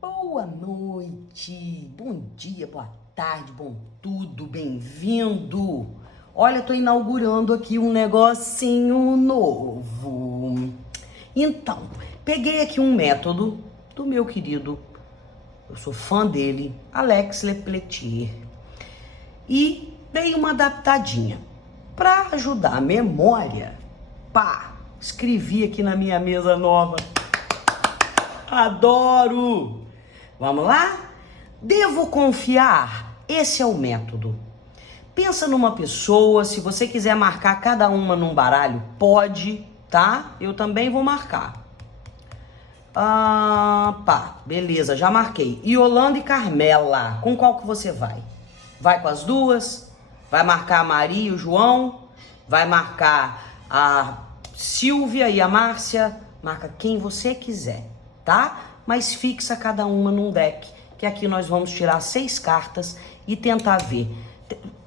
Boa noite, bom dia, boa tarde, bom tudo, bem-vindo. Olha, tô inaugurando aqui um negocinho novo. Então, peguei aqui um método do meu querido, eu sou fã dele, Alex Lepeletier, e dei uma adaptadinha para ajudar a memória. Pá, escrevi aqui na minha mesa nova. Adoro! Vamos lá? Devo confiar? Esse é o método. Pensa numa pessoa, se você quiser marcar cada uma num baralho, pode, tá? Eu também vou marcar. Beleza, já marquei. Yolanda e Carmela, com qual que você vai? Vai com as duas? Vai marcar a Maria e o João? Vai marcar a Silvia e a Márcia? Marca quem você quiser, tá? Mas fixa cada uma num deck, que aqui nós vamos tirar 6 cartas e tentar ver.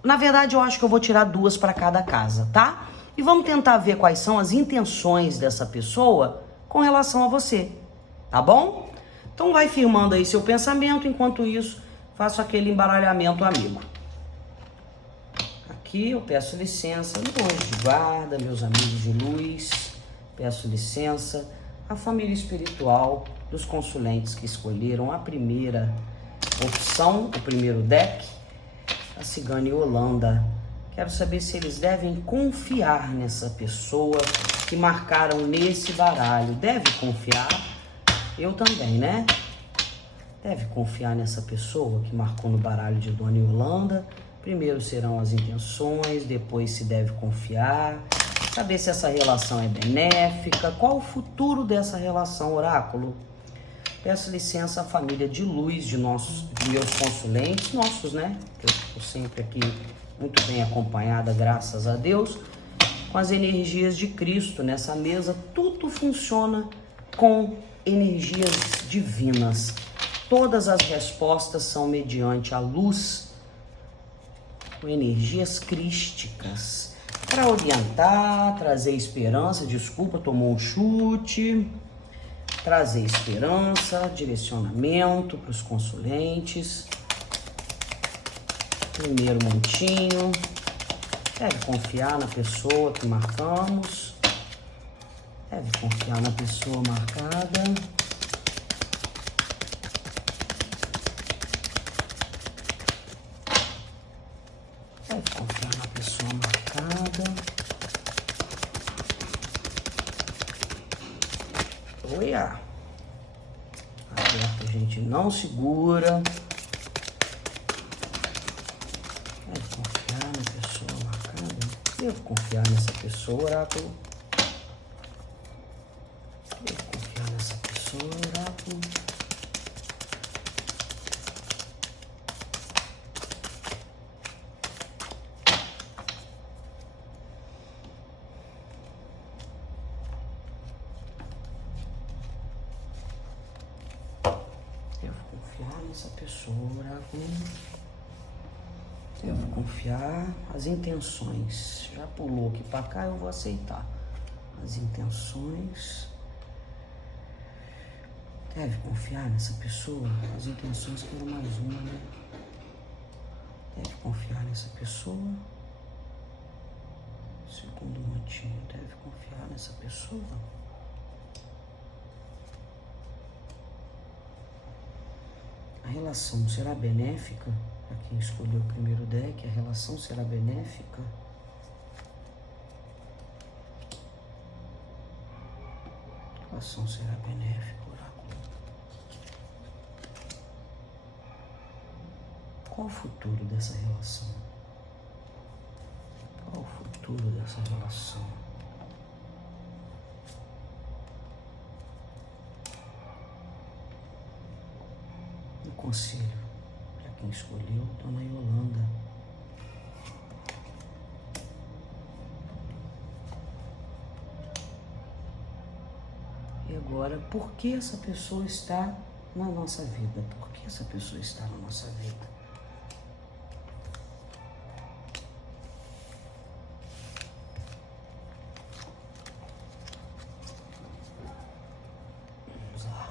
Na verdade, eu acho que eu vou tirar 2 para cada casa, tá? E vamos tentar ver quais são as intenções dessa pessoa com relação a você, tá bom? Então vai firmando aí seu pensamento, enquanto isso, faço aquele embaralhamento amigo. Aqui eu peço licença, meu anjo de guarda, meus amigos de luz, peço licença à família espiritual dos consulentes que escolheram a primeira opção, o primeiro deck, a Cigana e Holanda. Quero saber se eles devem confiar nessa pessoa que marcaram nesse baralho. Deve confiar? Eu também, né? Deve confiar nessa pessoa que marcou no baralho de Dona Yolanda. Primeiro serão as intenções, depois se deve confiar. Saber se essa relação é benéfica. Qual o futuro dessa relação, oráculo? Peço licença à família de luz de meus consulentes, nossos, né? Eu estou sempre aqui muito bem acompanhada, graças a Deus, com as energias de Cristo nessa mesa. Tudo funciona com energias divinas. Todas as respostas são mediante a luz, com energias crísticas, para orientar, trazer esperança. Desculpa, tomou um chute. Trazer esperança, direcionamento para os consulentes. Primeiro montinho. Deve confiar na pessoa que marcamos. Deve confiar na pessoa marcada. Deve confiar na pessoa marcada. Olha. Aberto, a gente não segura. Deve confiar na pessoa marcada. Devo confiar nessa pessoa, oráculo. Devo confiar nessa pessoa, oráculo. Essa pessoa, oráculo. Devo confiar. As intenções. Já pulou aqui pra cá, eu vou aceitar. As intenções. Deve confiar nessa pessoa. As intenções, quero mais uma, né? Deve confiar nessa pessoa. Segundo montinho. Deve confiar nessa pessoa. A relação será benéfica? Para quem escolheu o primeiro deck, a relação será benéfica? A relação será benéfica, oráculo. Qual o futuro dessa relação? Qual o futuro dessa relação? Conselho para quem escolheu Dona Yolanda. E agora, por que essa pessoa está na nossa vida? Por que essa pessoa está na nossa vida? Vamos lá.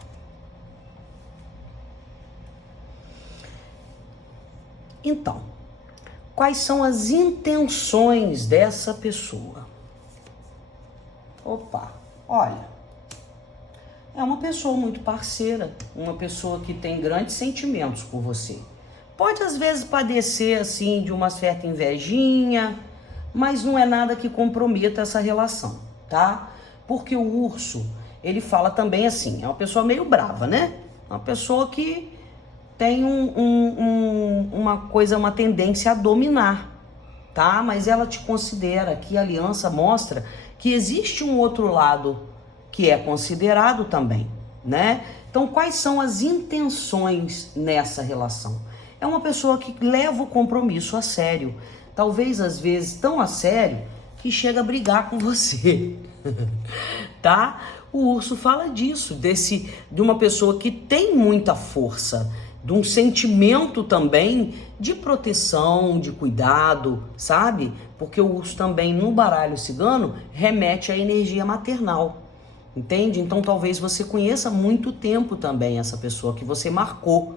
Então, quais são as intenções dessa pessoa? Opa, olha, é uma pessoa muito parceira, uma pessoa que tem grandes sentimentos por você. Pode às vezes padecer assim de uma certa invejinha, mas não é nada que comprometa essa relação, tá? Porque o urso, ele fala também assim, é uma pessoa meio brava, né? Uma pessoa que tem uma tendência a dominar, tá? Mas ela te considera, que a aliança mostra que existe um outro lado que é considerado também, né? Então, quais são as intenções nessa relação? É uma pessoa que leva o compromisso a sério, talvez às vezes tão a sério que chega a brigar com você, tá? O urso fala disso, de uma pessoa que tem muita força, de um sentimento também de proteção, de cuidado, sabe? Porque o urso também no baralho cigano remete à energia maternal, entende? Então talvez você conheça há muito tempo também essa pessoa que você marcou.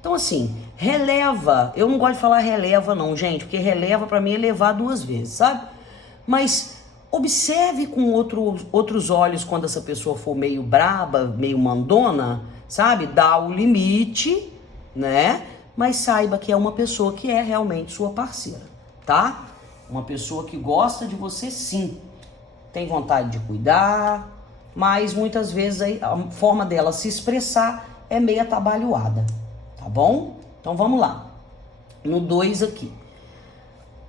Então assim, releva, eu não gosto de falar releva não, gente, porque releva pra mim é levar duas vezes, sabe? Mas observe com outros olhos quando essa pessoa for meio braba, meio mandona, sabe? Dá o limite, né? Mas saiba que é uma pessoa que é realmente sua parceira, tá? Uma pessoa que gosta de você sim, tem vontade de cuidar, mas muitas vezes a forma dela se expressar é meio atabalhoada, tá bom? Então vamos lá, no 2 aqui.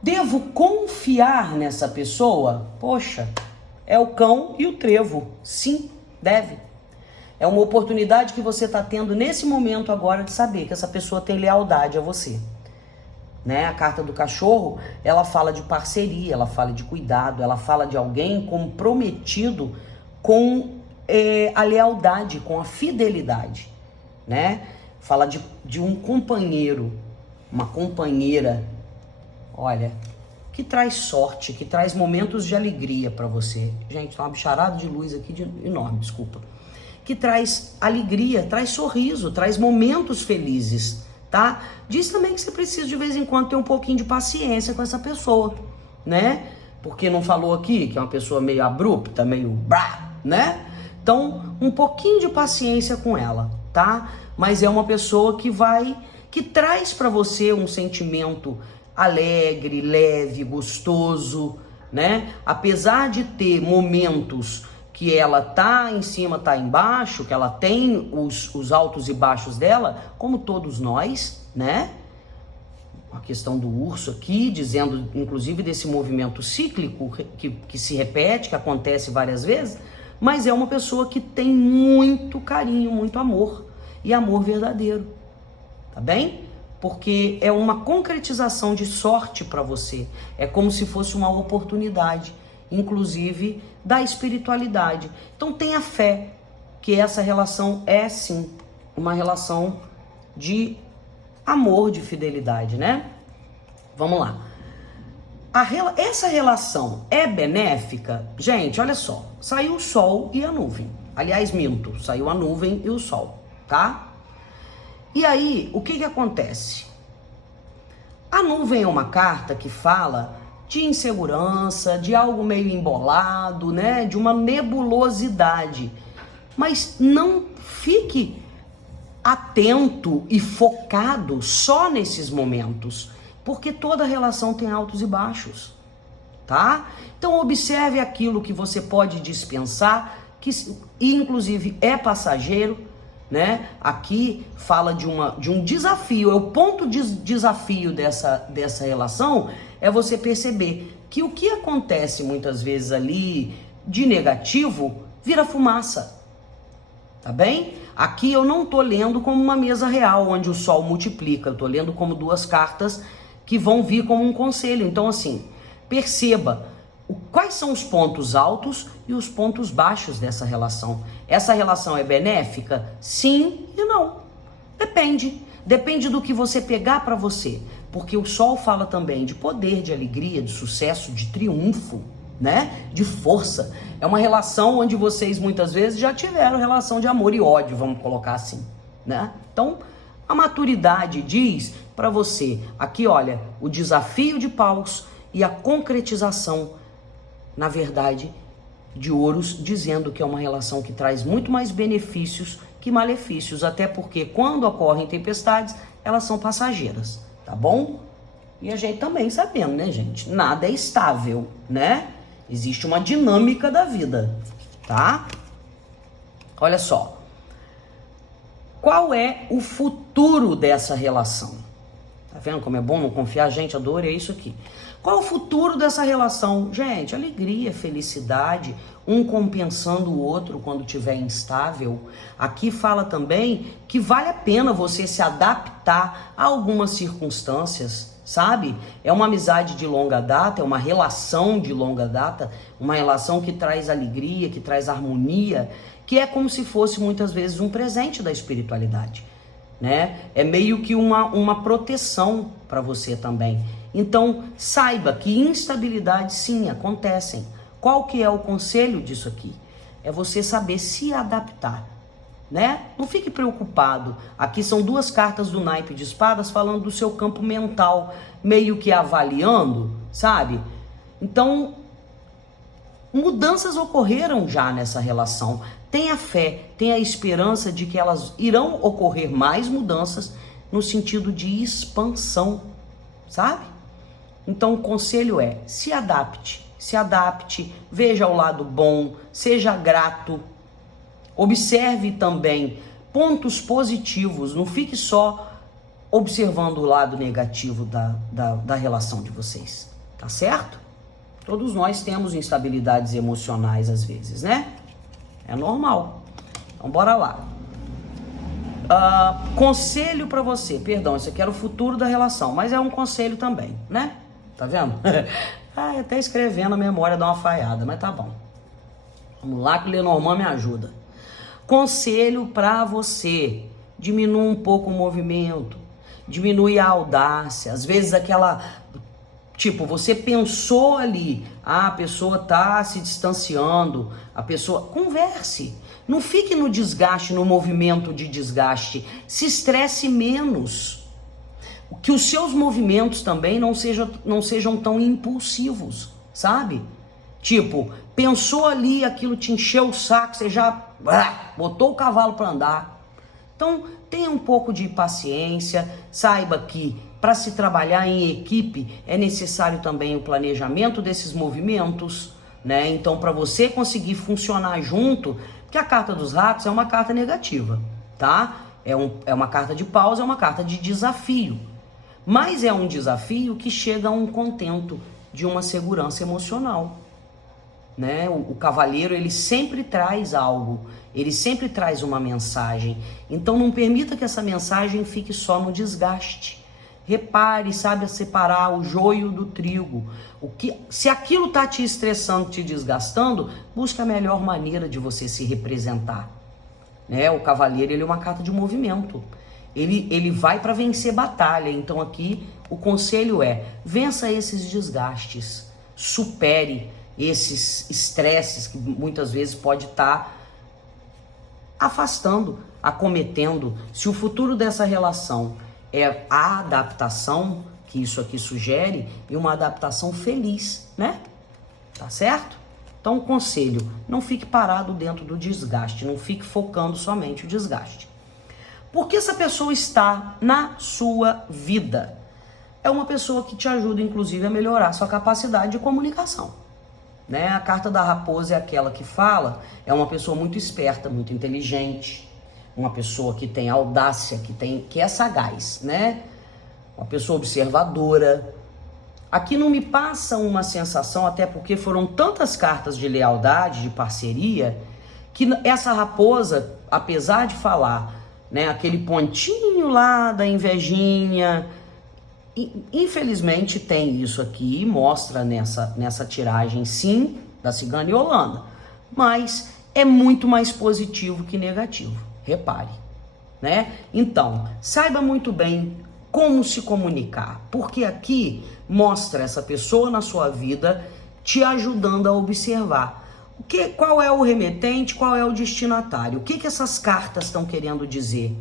Devo confiar nessa pessoa? Poxa, é o cão e o trevo. Sim, deve. É uma oportunidade que você está tendo nesse momento agora de saber que essa pessoa tem lealdade a você. Né? A carta do cachorro, ela fala de parceria, ela fala de cuidado, ela fala de alguém comprometido com a lealdade, com a fidelidade. Né? Fala de um companheiro, uma companheira, olha, que traz sorte, que traz momentos de alegria para você. Gente, tá uma bicharada de luz aqui enorme, desculpa. Que traz alegria, traz sorriso, traz momentos felizes, tá? Diz também que você precisa de vez em quando ter um pouquinho de paciência com essa pessoa, né? Porque não falou aqui que é uma pessoa meio abrupta, meio brá, né? Então, um pouquinho de paciência com ela, tá? Mas é uma pessoa que traz para você um sentimento alegre, leve, gostoso, né? Apesar de ter momentos que ela tá em cima, tá embaixo, que ela tem os altos e baixos dela, como todos nós, né? A questão do urso aqui, dizendo inclusive desse movimento cíclico que se repete, que acontece várias vezes, mas é uma pessoa que tem muito carinho, muito amor, e amor verdadeiro, tá bem? Porque é uma concretização de sorte para você, é como se fosse uma oportunidade, inclusive da espiritualidade. Então tenha fé que essa relação é sim uma relação de amor, de fidelidade, né? Vamos lá. Essa relação é benéfica? Gente, olha só, saiu o sol e a nuvem. Aliás, minto, saiu a nuvem e o sol, tá? E aí, o que acontece? A nuvem é uma carta que fala de insegurança, de algo meio embolado, né? De uma nebulosidade. Mas não fique atento e focado só nesses momentos, porque toda relação tem altos e baixos, tá? Então observe aquilo que você pode dispensar, que inclusive é passageiro, né? Aqui fala de um desafio, é o ponto de desafio dessa relação, é você perceber que o que acontece muitas vezes ali de negativo vira fumaça, tá bem? Aqui eu não tô lendo como uma mesa real, onde o sol multiplica, eu tô lendo como duas cartas que vão vir como um conselho. Então assim, perceba quais são os pontos altos e os pontos baixos dessa relação. Essa relação é benéfica? Sim e não. Depende. Depende do que você pegar para você. Porque o sol fala também de poder, de alegria, de sucesso, de triunfo, né? De força. É uma relação onde vocês muitas vezes já tiveram relação de amor e ódio, vamos colocar assim, né? Então, A maturidade diz para você, aqui olha, o desafio de paus e a concretização, na verdade, de ouros, dizendo que é uma relação que traz muito mais benefícios que malefícios, até porque quando ocorrem tempestades, elas são passageiras, tá bom? E a gente também sabendo, né, gente? Nada é estável, né? Existe uma dinâmica da vida, tá? Olha só. Qual é o futuro dessa relação? Tá vendo como é bom não confiar? Gente, adorei isso aqui. Qual é o futuro dessa relação? Gente, alegria, felicidade, um compensando o outro quando estiver instável. Aqui fala também que vale a pena você se adaptar a algumas circunstâncias, sabe? É uma amizade de longa data, é uma relação de longa data, uma relação que traz alegria, que traz harmonia, que é como se fosse muitas vezes um presente da espiritualidade, né? É meio que uma proteção para você também. Então, saiba que instabilidades sim acontecem. Qual que é o conselho disso aqui? É você saber se adaptar, né? Não fique preocupado. Aqui são duas cartas do naipe de espadas falando do seu campo mental, meio que avaliando, sabe? Então, mudanças ocorreram já nessa relação. Tenha fé, tenha esperança de que elas irão ocorrer mais mudanças no sentido de expansão, sabe? Então o conselho é, se adapte, veja o lado bom, seja grato, observe também pontos positivos, não fique só observando o lado negativo da relação de vocês, tá certo? Todos nós temos instabilidades emocionais às vezes, né? É normal. Então bora lá. Conselho pra você, perdão, isso aqui era o futuro da relação, mas é um conselho também, né? Tá vendo? Até escrevendo a memória dá uma falhada, mas tá bom. Vamos lá que o Lenormand me ajuda. Conselho pra você, diminua um pouco o movimento, diminui a audácia, às vezes aquela... Tipo, você pensou ali, a pessoa tá se distanciando, a pessoa... Converse, não fique no desgaste, no movimento de desgaste, se estresse menos. Que os seus movimentos também não sejam tão impulsivos, sabe? Tipo, pensou ali, aquilo te encheu o saco, você já botou o cavalo para andar. Então, tenha um pouco de paciência, saiba que para se trabalhar em equipe é necessário também o planejamento desses movimentos, né? Então, para você conseguir funcionar junto, porque a carta dos ratos é uma carta negativa, tá? É uma carta de pausa, é uma carta de desafio. Mas é um desafio que chega a um contento de uma segurança emocional, né? O cavaleiro, ele sempre traz algo, ele sempre traz uma mensagem. Então não permita que essa mensagem fique só no desgaste. Repare, saiba separar o joio do trigo. Se aquilo está te estressando, te desgastando, busque a melhor maneira de você se representar, né? O cavaleiro, ele é uma carta de movimento. Ele vai para vencer batalha. Então aqui o conselho é, vença esses desgastes, supere esses estresses que muitas vezes pode estar afastando, acometendo. Se o futuro dessa relação é a adaptação, que isso aqui sugere, e uma adaptação feliz, né? Tá certo? Então o conselho, não fique parado dentro do desgaste, não fique focando somente o desgaste. Porque essa pessoa está na sua vida? É uma pessoa que te ajuda, inclusive, a melhorar sua capacidade de comunicação, né? A carta da raposa é aquela que fala, é uma pessoa muito esperta, muito inteligente, uma pessoa que tem audácia, que é sagaz, né? Uma pessoa observadora. Aqui não me passa uma sensação, até porque foram tantas cartas de lealdade, de parceria, que essa raposa, apesar de falar, né, aquele pontinho lá da invejinha, infelizmente tem isso aqui, mostra nessa tiragem sim, da Cigana e Holanda, mas é muito mais positivo que negativo, repare, né? Então, saiba muito bem como se comunicar, porque aqui mostra essa pessoa na sua vida te ajudando a observar qual é o remetente, qual é o destinatário, o que essas cartas estão querendo dizer.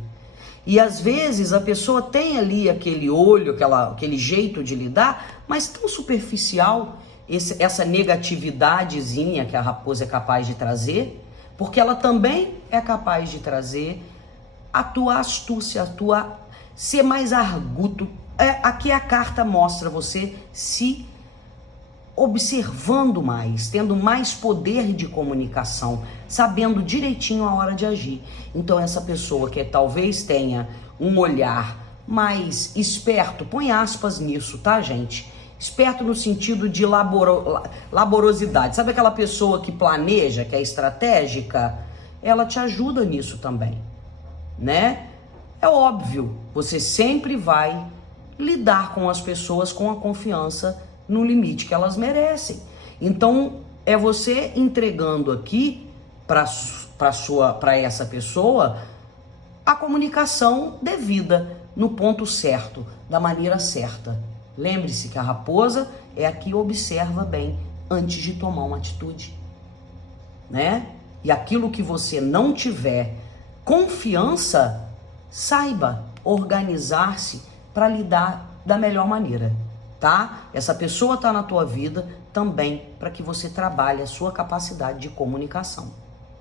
E às vezes a pessoa tem ali aquele olho, aquele jeito de lidar, mas tão superficial, essa negatividadezinha que a raposa é capaz de trazer, porque ela também é capaz de trazer a tua astúcia, ser mais arguto. Aqui a carta mostra você se observando mais, tendo mais poder de comunicação, sabendo direitinho a hora de agir. Então essa pessoa que talvez tenha um olhar mais esperto, põe aspas nisso, tá, gente? Esperto no sentido de laborosidade. Sabe aquela pessoa que planeja, que é estratégica? Ela te ajuda nisso também, né? É óbvio, você sempre vai lidar com as pessoas com a confiança no limite que elas merecem. Então, é você entregando aqui para essa pessoa a comunicação devida, no ponto certo, da maneira certa. Lembre-se que a raposa é a que observa bem antes de tomar uma atitude, né? E aquilo que você não tiver confiança, saiba organizar-se para lidar da melhor maneira, tá? Essa pessoa está na tua vida também para que você trabalhe a sua capacidade de comunicação,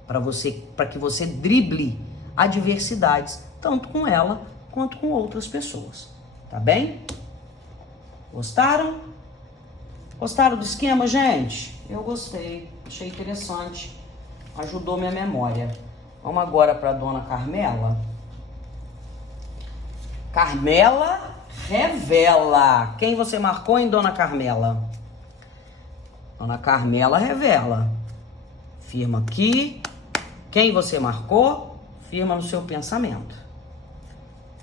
para que você drible adversidades, tanto com ela quanto com outras pessoas, tá bem? Gostaram? Gostaram do esquema, gente? Eu gostei, achei interessante, ajudou minha memória. Vamos agora para a dona Carmela. Carmela revela. Quem você marcou, hein, dona Carmela? Dona Carmela revela. Firma aqui. Quem você marcou, firma no seu pensamento.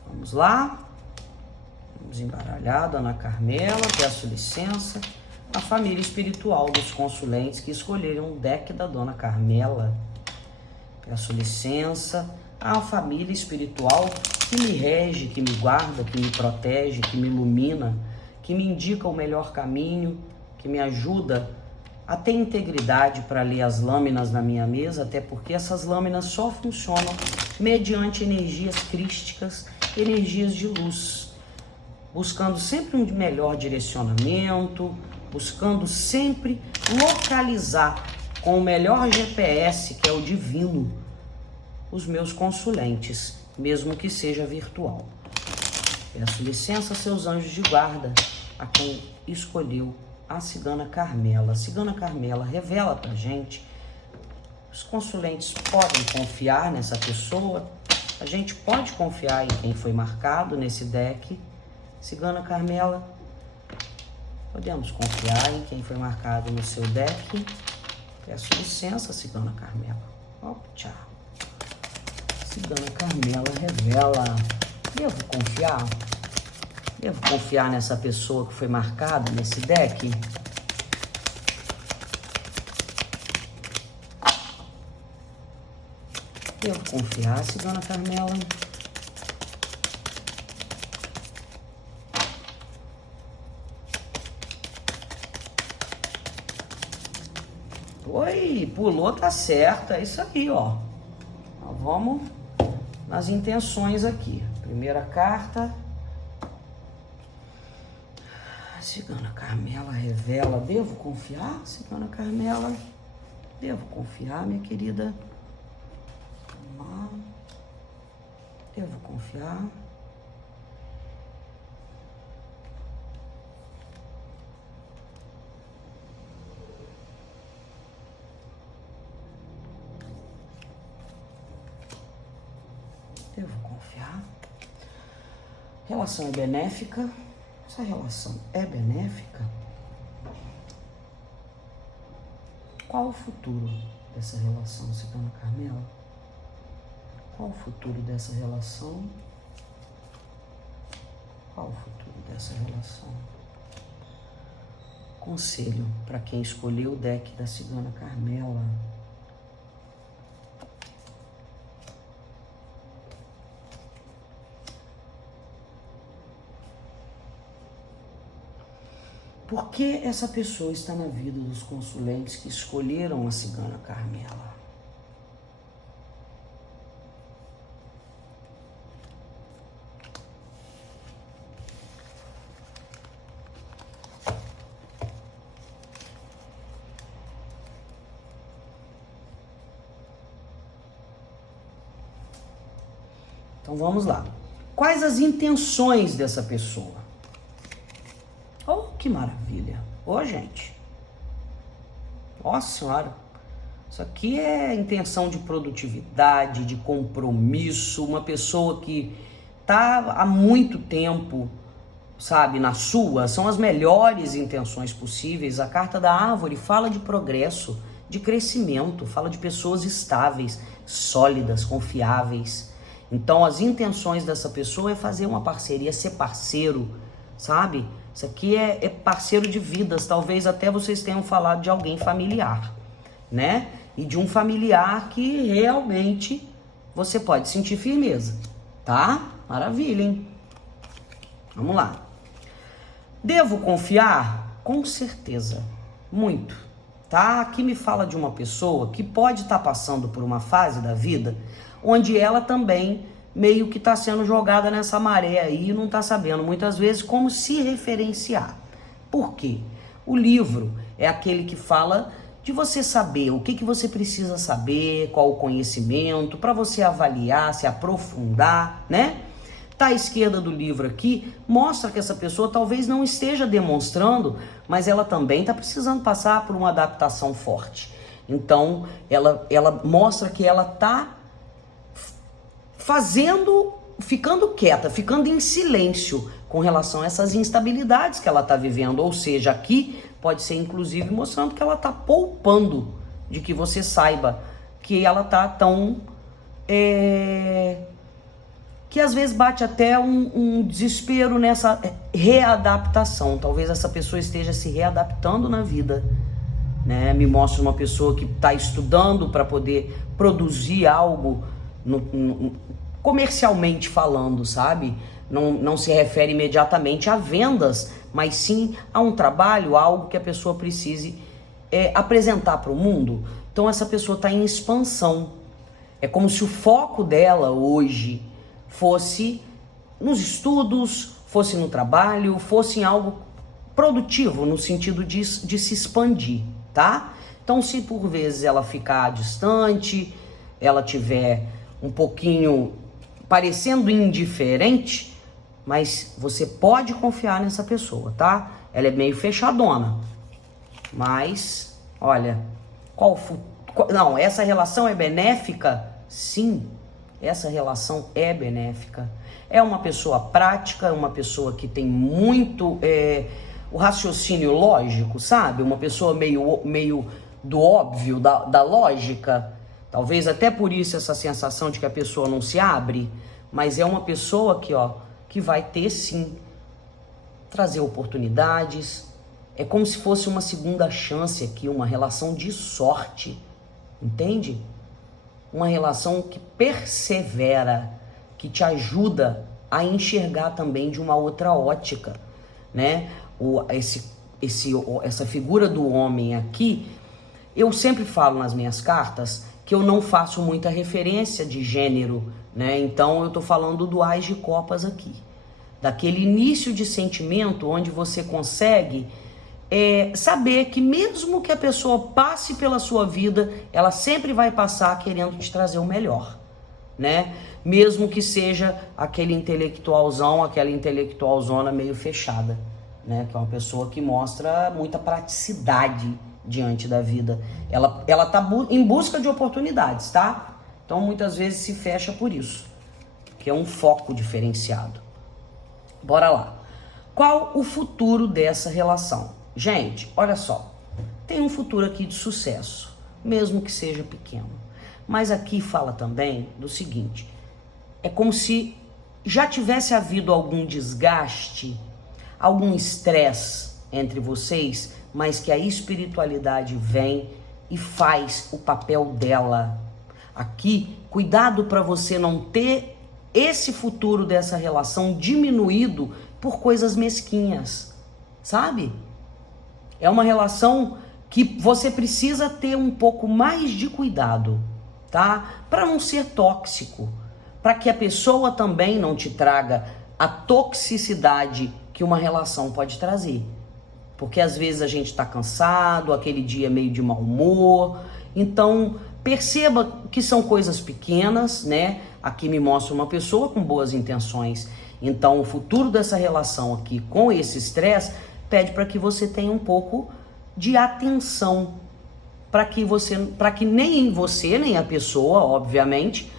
Vamos lá. Vamos embaralhar, dona Carmela. Peço licença. A família espiritual dos consulentes que escolheram o deck da dona Carmela. Peço licença. A família espiritual que me rege, que me guarda, que me protege, que me ilumina, que me indica o melhor caminho, que me ajuda a ter integridade para ler as lâminas na minha mesa, até porque essas lâminas só funcionam mediante energias crísticas, energias de luz, buscando sempre um melhor direcionamento, buscando sempre localizar com o melhor GPS, que é o divino, os meus consulentes, mesmo que seja virtual. Peço licença a seus anjos de guarda, a quem escolheu a cigana Carmela. A cigana Carmela revela pra gente, os consulentes podem confiar nessa pessoa, a gente pode confiar em quem foi marcado nesse deck. Cigana Carmela, podemos confiar em quem foi marcado no seu deck. Peço licença, cigana Carmela. Tchau. Cigana Carmela revela. Devo confiar? Devo confiar nessa pessoa que foi marcada nesse deck? Devo confiar, cigana Carmela? Oi, pulou, tá certo, é isso aí, ó. Então, vamos nas intenções aqui. Primeira carta. Cigana Carmela revela. Devo confiar, cigana Carmela? Devo confiar, minha querida? Vamos lá. Devo confiar. Devo confiar. Relação é benéfica. Essa relação é benéfica? Qual o futuro dessa relação, cigana Carmela? Qual o futuro dessa relação? Qual o futuro dessa relação? Conselho para quem escolheu o deck da cigana Carmela. Por que essa pessoa está na vida dos consulentes que escolheram a cigana Carmela? Então vamos lá. Quais as intenções dessa pessoa? Oh, que maravilha. Ô, gente. Nossa senhora. Isso aqui é intenção de produtividade, de compromisso. Uma pessoa que tá há muito tempo, sabe, na sua, são as melhores intenções possíveis. A carta da árvore fala de progresso, de crescimento, fala de pessoas estáveis, sólidas, confiáveis. Então as intenções dessa pessoa é fazer uma parceria, ser parceiro, sabe? Isso aqui é parceiro de vidas. Talvez até vocês tenham falado de alguém familiar, né? E de um familiar que realmente você pode sentir firmeza, tá? Maravilha, hein? Vamos lá. Devo confiar? Com certeza, muito, tá? Aqui me fala de uma pessoa que pode estar passando por uma fase da vida onde ela também meio que está sendo jogada nessa maré aí e não está sabendo muitas vezes como se referenciar. Por quê? O livro é aquele que fala de você saber o que você precisa saber, qual o conhecimento, para você avaliar, se aprofundar, né? Tá à esquerda do livro aqui, mostra que essa pessoa talvez não esteja demonstrando, mas ela também está precisando passar por uma adaptação forte. Então, ela mostra que ela está ficando quieta, ficando em silêncio com relação a essas instabilidades que ela está vivendo. Ou seja, aqui pode ser inclusive mostrando que ela está poupando de que você saiba que ela está tão... que às vezes bate até um desespero nessa readaptação. Talvez essa pessoa esteja se readaptando na vida, né? Me mostra uma pessoa que está estudando para poder produzir algo comercialmente falando, sabe? Não se refere imediatamente a vendas, mas sim a um trabalho, a algo que a pessoa precise apresentar para o mundo. Então essa pessoa está em expansão. É como se o foco dela hoje fosse nos estudos, fosse no trabalho, fosse em algo produtivo, no sentido de se expandir, tá? Então, se por vezes ela ficar distante, ela tiver um pouquinho parecendo indiferente, mas você pode confiar nessa pessoa, tá? Ela é meio fechadona, mas, olha, não, essa relação é benéfica? Sim. Essa relação é benéfica. É uma pessoa prática, é uma pessoa que tem muito o raciocínio lógico, sabe? Uma pessoa meio do óbvio, da lógica. Talvez até por isso essa sensação de que a pessoa não se abre, mas é uma pessoa que vai ter sim, trazer oportunidades. É como se fosse uma segunda chance aqui, uma relação de sorte, entende? Uma relação que persevera, que te ajuda a enxergar também de uma outra ótica, né? Essa figura do homem aqui, eu sempre falo nas minhas cartas que eu não faço muita referência de gênero, né? Então eu tô falando do Ás de Copas aqui, daquele início de sentimento onde você consegue saber que mesmo que a pessoa passe pela sua vida, ela sempre vai passar querendo te trazer o melhor, né? Mesmo que seja aquele intelectualzão, aquela intelectualzona meio fechada, né? Que é uma pessoa que mostra muita praticidade diante da vida. Ela tá em busca de oportunidades, tá? Então muitas vezes se fecha por isso, que é um foco diferenciado. Bora lá. Qual o futuro dessa relação? Gente, olha só, tem um futuro aqui de sucesso, mesmo que seja pequeno. Mas aqui fala também do seguinte, é como se já tivesse havido algum desgaste, algum estresse entre vocês, mas que a espiritualidade vem e faz o papel dela. Aqui, cuidado para você não ter esse futuro dessa relação diminuído por coisas mesquinhas, sabe? É uma relação que você precisa ter um pouco mais de cuidado, tá? Para não ser tóxico, para que a pessoa também não te traga a toxicidade que uma relação pode trazer. Porque às vezes a gente está cansado, aquele dia meio de mau humor. Então, perceba que são coisas pequenas, né? aqui me mostra uma pessoa com boas intenções. Então, o futuro dessa relação aqui com esse estresse pede para que você tenha um pouco de atenção, para que nem você, nem a pessoa, obviamente,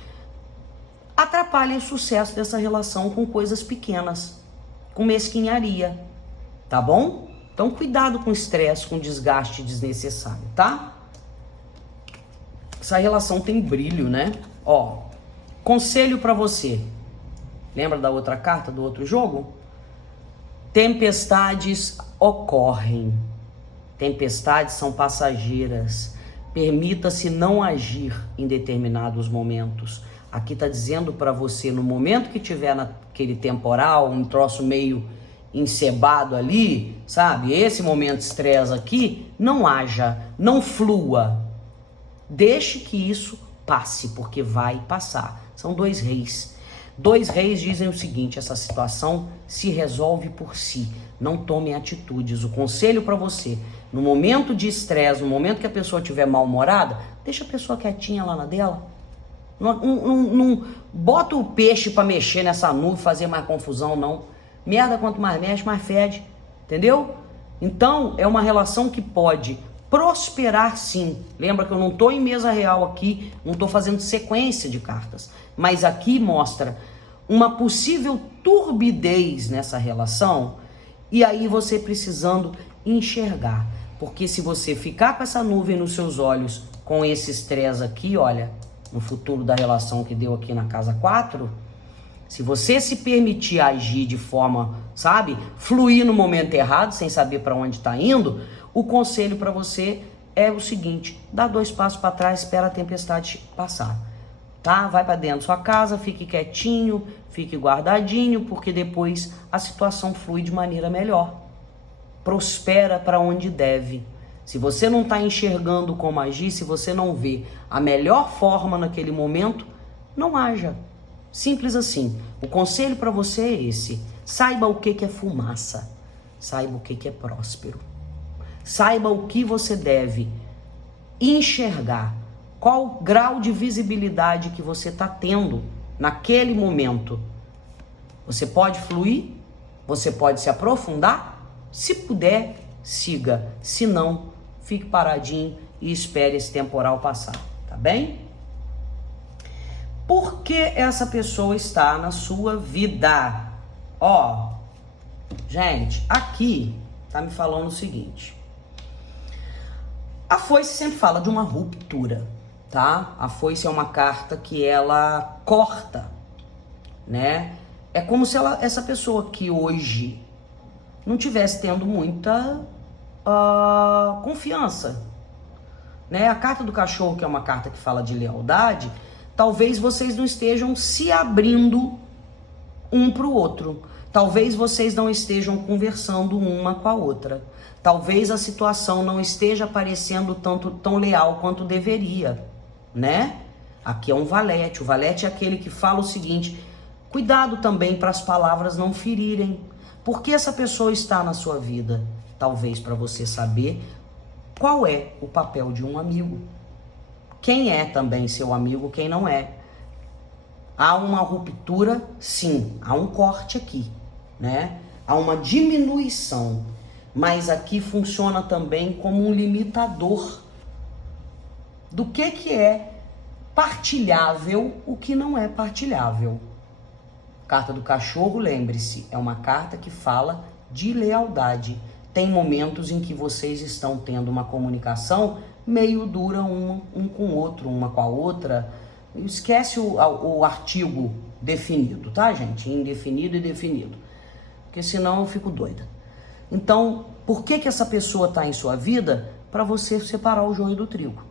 atrapalhem o sucesso dessa relação com coisas pequenas, com mesquinharia, tá bom? Então, cuidado com estresse, com desgaste desnecessário, tá? Essa relação tem brilho, né? Ó, conselho para você. Lembra da outra carta, do outro jogo? Tempestades ocorrem. Tempestades são passageiras. Permita-se não agir em determinados momentos. Aqui está dizendo para você, no momento que tiver naquele temporal, um troço meio encebado ali, sabe? Esse momento de estresse aqui, não haja, não flua. Deixe que isso passe, porque vai passar. São 2 reis. 2 reis dizem o seguinte: essa situação se resolve por si. Não tome atitudes. O conselho para você, no momento de estresse, no momento que a pessoa estiver mal-humorada, deixa a pessoa quietinha lá na dela. Não bota o peixe para mexer nessa nuvem, fazer mais confusão, não. Merda, quanto mais mexe, mais fede. Entendeu? Então, é uma relação que pode prosperar, sim. Lembra que eu não estou em mesa real aqui, não estou fazendo sequência de cartas. Mas aqui mostra uma possível turbidez nessa relação, e aí você precisando enxergar. Porque se você ficar com essa nuvem nos seus olhos, com esse estresse aqui, olha, no futuro da relação que deu aqui na casa 4, se você se permitir agir de forma, sabe, fluir no momento errado, sem saber para onde está indo, o conselho para você é o seguinte: dá 2 passos para trás, espera a tempestade passar, tá? Vai para dentro da sua casa, fique quietinho, fique guardadinho, porque depois a situação flui de maneira melhor. Prospera para onde deve. Se você não está enxergando como agir, se você não vê a melhor forma naquele momento, não haja. Simples assim. O conselho para você é esse: saiba o que é fumaça, saiba o que é próspero, saiba o que você deve enxergar, qual grau de visibilidade que você está tendo naquele momento. Você pode fluir, você pode se aprofundar, se puder, siga, se não, fique paradinho e espere esse temporal passar, tá bem? Por que essa pessoa está na sua vida? Ó, gente, aqui tá me falando o seguinte: a foice sempre fala de uma ruptura, tá? A foice é uma carta que ela corta, né? É como se essa pessoa que hoje não tivesse tendo muita confiança, né? A carta do cachorro, que é uma carta que fala de lealdade, talvez vocês não estejam se abrindo um para o outro. Talvez vocês não estejam conversando uma com a outra. Talvez a situação não esteja parecendo tão leal quanto deveria, né? Aqui é um valete. O valete é aquele que fala o seguinte: cuidado também para as palavras não ferirem. Por que essa pessoa está na sua vida? Talvez para você saber qual é o papel de um amigo. Quem é também seu amigo, quem não é. Há uma ruptura, sim. Há um corte aqui, né? Há uma diminuição. Mas aqui funciona também como um limitador do que é partilhável, o que não é partilhável. Carta do cachorro, lembre-se, é uma carta que fala de lealdade. Tem momentos em que vocês estão tendo uma comunicação meio dura um com o outro, uma com a outra. Esquece o artigo definido, tá, gente? Indefinido e definido. Porque senão eu fico doida. Então, por que essa pessoa está em sua vida? Para você separar o joio do trigo,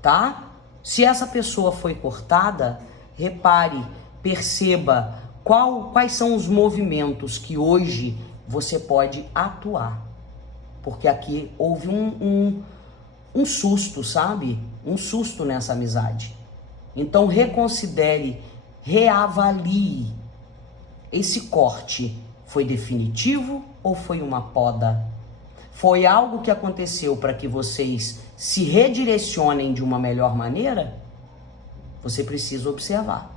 tá? Se essa pessoa foi cortada, repare, perceba quais são os movimentos que hoje você pode atuar. Porque aqui houve um susto, sabe? Um susto nessa amizade. Então reconsidere, reavalie. Esse corte foi definitivo ou foi uma poda? Foi algo que aconteceu para que vocês se redirecionem de uma melhor maneira? Você precisa observar.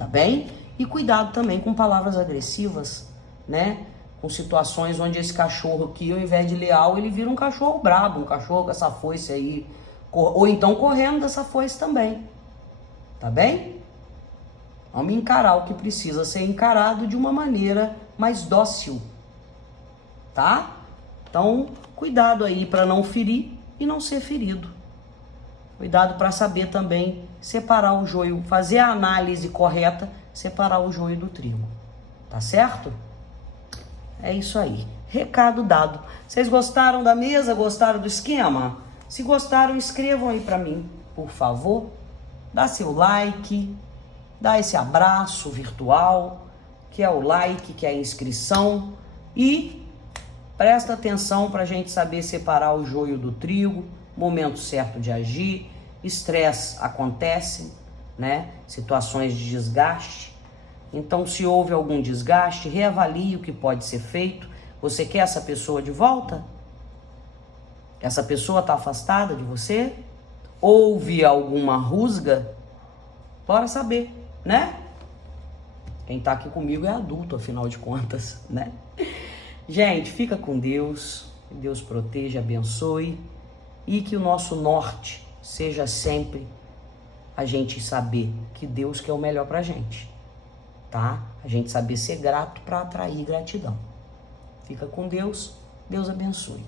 tá bem? E cuidado também com palavras agressivas, né? Com situações onde esse cachorro aqui, ao invés de leal, ele vira um cachorro brabo, um cachorro com essa foice aí, ou então correndo dessa foice também, tá bem? Vamos encarar o que precisa ser encarado de uma maneira mais dócil, tá? Então, cuidado aí para não ferir e não ser ferido. Cuidado para saber também separar o joio, fazer a análise correta, separar o joio do trigo, tá certo? É isso aí. Recado dado. Vocês gostaram da mesa? Gostaram do esquema? Se gostaram, escrevam aí para mim, por favor. Dá seu like, dá esse abraço virtual, que é o like, que é a inscrição. E presta atenção para a gente saber separar o joio do trigo, momento certo de agir. Estresse acontece, né? Situações de desgaste. Então, se houve algum desgaste, reavalie o que pode ser feito. Você quer essa pessoa de volta? Essa pessoa está afastada de você? Houve alguma rusga? Bora saber, né? Quem está aqui comigo é adulto, afinal de contas, né? Gente, fica com Deus. Que Deus proteja, abençoe. E que o nosso norte seja sempre a gente saber que Deus quer o melhor pra gente. Tá? A gente saber ser grato para atrair gratidão. Fica com Deus. Deus abençoe.